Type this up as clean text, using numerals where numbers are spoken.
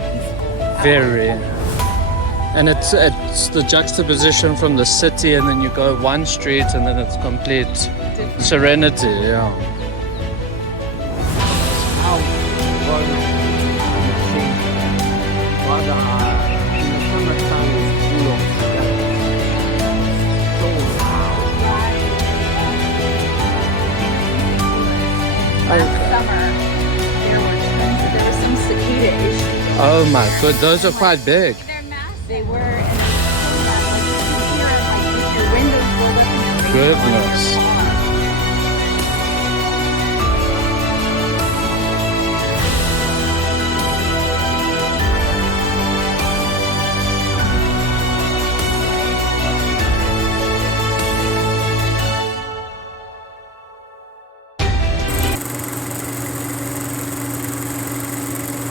and peaceful. Very. And it's the juxtaposition from the city, and then you go one street and then it's complete serenity. Yeah. Last summer, there were some cicada issues. Oh my god, those are quite big. They're massive. They were, and your windows rolled up in your face. Goodness.